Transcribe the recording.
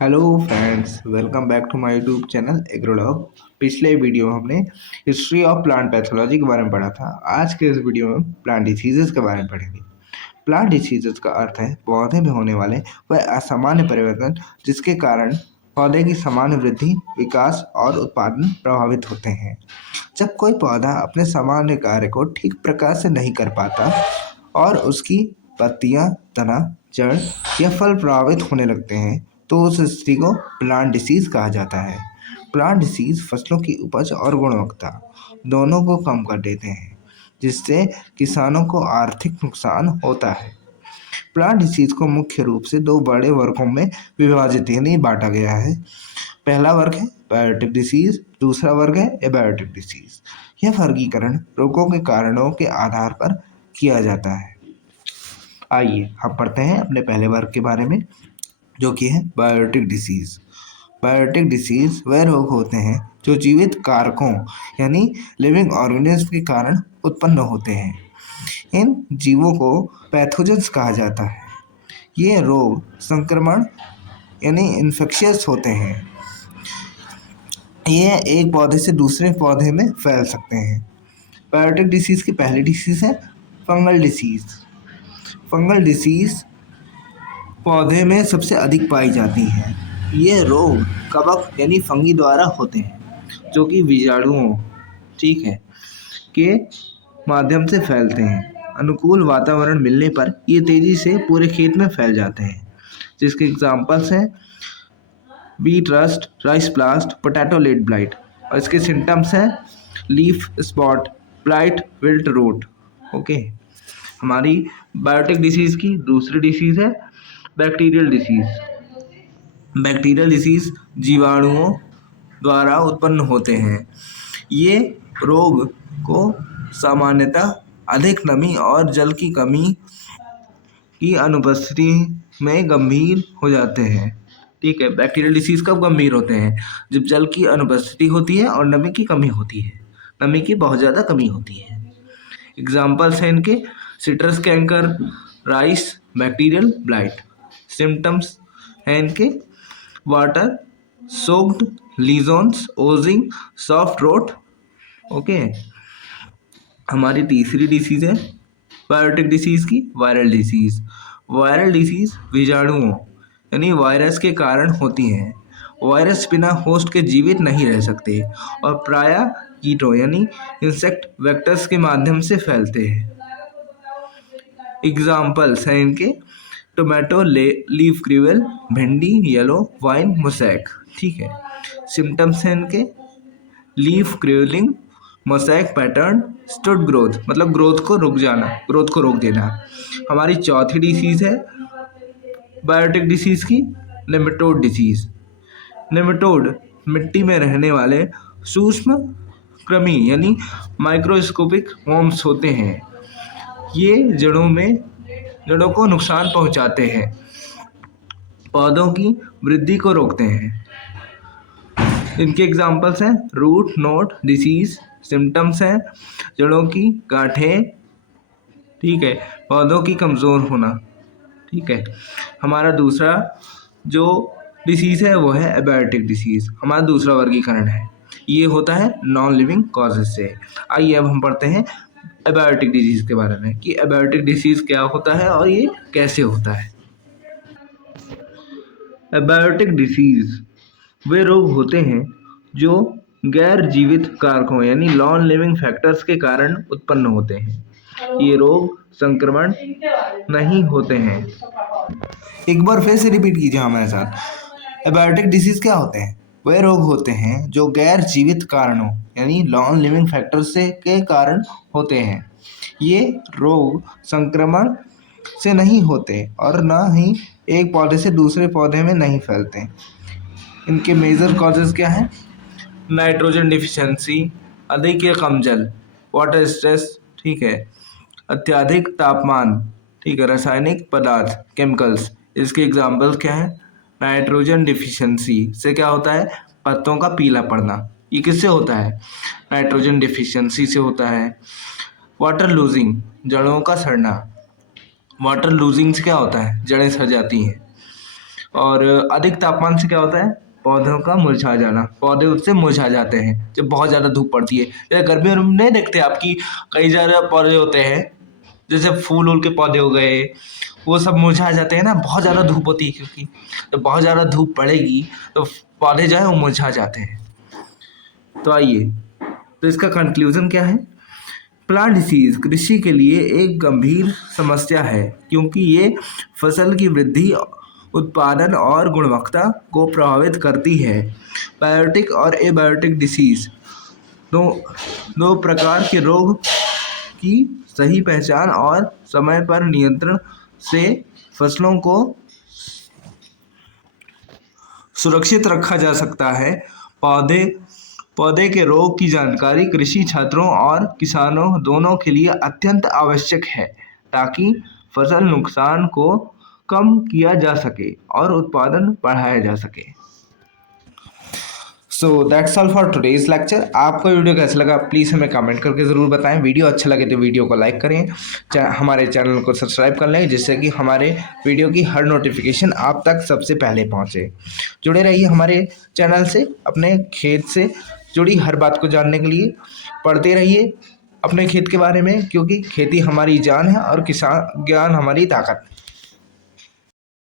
Hello friends, welcome back to my YouTube channel Agrolog. पिछले video में हमने history of plant pathology के बारे में पढ़ा था। आज के इस वीडियो में प्लांट डिसीजेस के बारे में पढ़ेंगे। प्लांट डिसीजेस का अर्थ है पौधे में होने वाले वह असामान्य परिवर्तन जिसके कारण पौधे की सामान्य वृद्धि, विकास और उत्पादन प्रभावित होते हैं। जब कोई पौधा अपने सामान्य कार्य को ठीक प्रकार से नहीं कर पाता और उसकी पत्तियां, तना, जड़ या फल प्रभावित होने लगते हैं तो उस स्थिति को प्लांट डिसीज कहा जाता है। प्लांट डिसीज फसलों की उपज और गुणवत्ता दोनों को कम कर देते हैं, जिससे किसानों को आर्थिक नुकसान होता है। प्लांट डिसीज को मुख्य रूप से दो बड़े वर्गों में विभाजित यानी बांटा गया है। पहला वर्ग है बायोटिक डिसीज, दूसरा वर्ग है एबायोटिक डिसीज। यह वर्गीकरण रोगों के कारणों के आधार पर किया जाता है। आइए हम पढ़ते हैं अपने पहले वर्ग के बारे में, जो कि है बायोटिक डिसीज। बायोटिक डिसीज वह रोग होते हैं जो जीवित कारकों यानी लिविंग ऑर्गेनिज्म के कारण उत्पन्न होते हैं। इन जीवों को पैथोजेंस कहा जाता है। ये रोग संक्रमण यानी इन्फेक्शियस होते हैं। ये एक पौधे से दूसरे पौधे में फैल सकते हैं। बायोटिक डिसीज की पहली डिसीज है फंगल डिसीज। फंगल डिसीज पौधे में सबसे अधिक पाई जाती हैं। ये रोग कवक यानी फंगी द्वारा होते हैं, जो कि बीजाणुओं ठीक है के माध्यम से फैलते हैं। अनुकूल वातावरण मिलने पर ये तेजी से पूरे खेत में फैल जाते हैं, जिसके एग्जाम्पल्स हैं beet rust, rice blast, potato late blight. और इसके सिम्टम्स हैं leaf spot, blight, wilt rot. Okay, हमारी बायोटिक डिसीज की दूसरी डिसीज है बैक्टीरियल डिसीज। बैक्टीरियल डिसीज जीवाणुओं द्वारा उत्पन्न होते हैं। ये रोग को सामान्यतः अधिक नमी और जल की कमी की अनुपस्थिति में गंभीर हो जाते हैं। ठीक है, बैक्टीरियल डिसीज कब गंभीर होते हैं? जब जल की अनुपस्थिति होती है और नमी की कमी होती है, नमी की बहुत ज़्यादा कमी होती है। एग्जाम्पल्स हैं इनके citrus canker, rice, bacterial blight. Symptoms हैं इनके water soaked lesions, oozing, soft rot. Okay, हमारी तीसरी डिसीज है बायोटिक डिसीज की वायरल डिसीज। वायरल डिसीज बीजाणुओं यानी वायरस के कारण होती हैं। वायरस बिना होस्ट के जीवित नहीं रह सकते और प्रायः कीटों यानी इंसेक्ट वेक्टर्स के माध्यम से फैलते हैं। एग्जाम्पल्स हैं इनके टोमेटो लीफ क्रिवल, भिंडी, येलो वाइन मोसैक। ठीक है, सिम्टम्स हैं इनके leaf curling, mosaic pattern, stunted growth मतलब ग्रोथ को रुक जाना, ग्रोथ को रोक देना। हमारी चौथी डिसीज है बायोटिक डिसीज की नेमेटोड डिसीज। नेमेटोड मिट्टी में रहने वाले सूक्ष्म कृमि यानी माइक्रोस्कोपिक वॉर्म्स होते हैं। ये जड़ों को नुकसान पहुंचाते हैं, पौधों की वृद्धि को रोकते हैं। इनके एग्जाम्पल्स हैं रूट नोट डिसीज। सिम्टम्स हैं जड़ों की गांठें, ठीक है, पौधों की कमज़ोर होना। ठीक है, हमारा दूसरा जो डिसीज़ है वो है एबायोटिक डिसीज़। हमारा दूसरा वर्गीकरण है, ये होता है नॉन लिविंग कॉजेज से। आइए अब हम पढ़ते हैं एबायोटिक डिसीज़ के बारे में कि एबायोटिक डिसीज़ क्या होता है और ये कैसे होता है। एबायोटिक डिसीज़ वे रोग होते हैं जो गैर जीवित कारकों यानी नॉन लिविंग फैक्टर्स के कारण उत्पन्न होते हैं। ये रोग संक्रमण नहीं होते हैं। एक बार फिर से रिपीट कीजिए हमारे साथ। एबायोटिक डिसीज क्या होते हैं? वे रोग होते हैं जो गैर जीवित कारणों यानी नॉन लिविंग फैक्टर्स से के कारण होते हैं। ये रोग संक्रमण से नहीं होते और ना ही एक पौधे से दूसरे पौधे में नहीं फैलते। इनके मेजर कॉजेज क्या हैं? नाइट्रोजन डिफिशिएंसी, अधिक या कम जल, वाटर स्ट्रेस, ठीक है, अत्यधिक तापमान, ठीक है, रासायनिक पदार्थ केमिकल्स। इसके एग्जाम्पल्स क्या हैं? नाइट्रोजन डिफिशिएंसी से क्या होता है? पत्तों का पीला पड़ना। ये किससे होता है? नाइट्रोजन डिफिशिएंसी से होता है। वाटर लूजिंग, जड़ों का सड़ना। वाटर लूजिंग से क्या होता है? जड़ें सड़ जाती हैं। और अधिक तापमान से क्या होता है, पौधों का मुरझा जाना, पौधे उससे मुरझा जाते हैं जब बहुत ज़्यादा धूप पड़ती है। जैसे गर्मियों में नहीं देखते आपकी कई सारे पौधे होते हैं, जैसे फूल वूल के पौधे हो गए, वो सब मुरझा जाते हैं ना, बहुत ज़्यादा धूप होती है, क्योंकि जब बहुत ज़्यादा धूप पड़ेगी तो पौधे जो है वो मुरझा जाते हैं। तो आइए, तो इसका कंक्लूजन क्या है। प्लांट डिसीज कृषि के लिए एक गंभीर समस्या है, क्योंकि ये फसल की वृद्धि, उत्पादन और गुणवत्ता को प्रभावित करती है। बायोटिक और एबायोटिक डिसीज दो दो प्रकार के रोग की सही पहचान और समय पर नियंत्रण से फसलों को सुरक्षित रखा जा सकता है। पौधे के रोग की जानकारी कृषि छात्रों और किसानों दोनों के लिए अत्यंत आवश्यक है, ताकि फसल नुकसान को कम किया जा सके और उत्पादन बढ़ाया जा सके। So that's all for today's lecture. आपको वीडियो कैसा लगा प्लीज़ हमें कमेंट करके ज़रूर बताएं। वीडियो अच्छा लगे तो वीडियो को लाइक करें, हमारे चैनल को सब्सक्राइब कर लें, जिससे कि हमारे वीडियो की हर नोटिफिकेशन आप तक सबसे पहले पहुंचे। जुड़े रहिए हमारे चैनल से, अपने खेत से जुड़ी हर बात को जानने के लिए पढ़ते रहिए अपने खेत के बारे में, क्योंकि खेती हमारी जान है और किसान ज्ञान हमारी ताकत।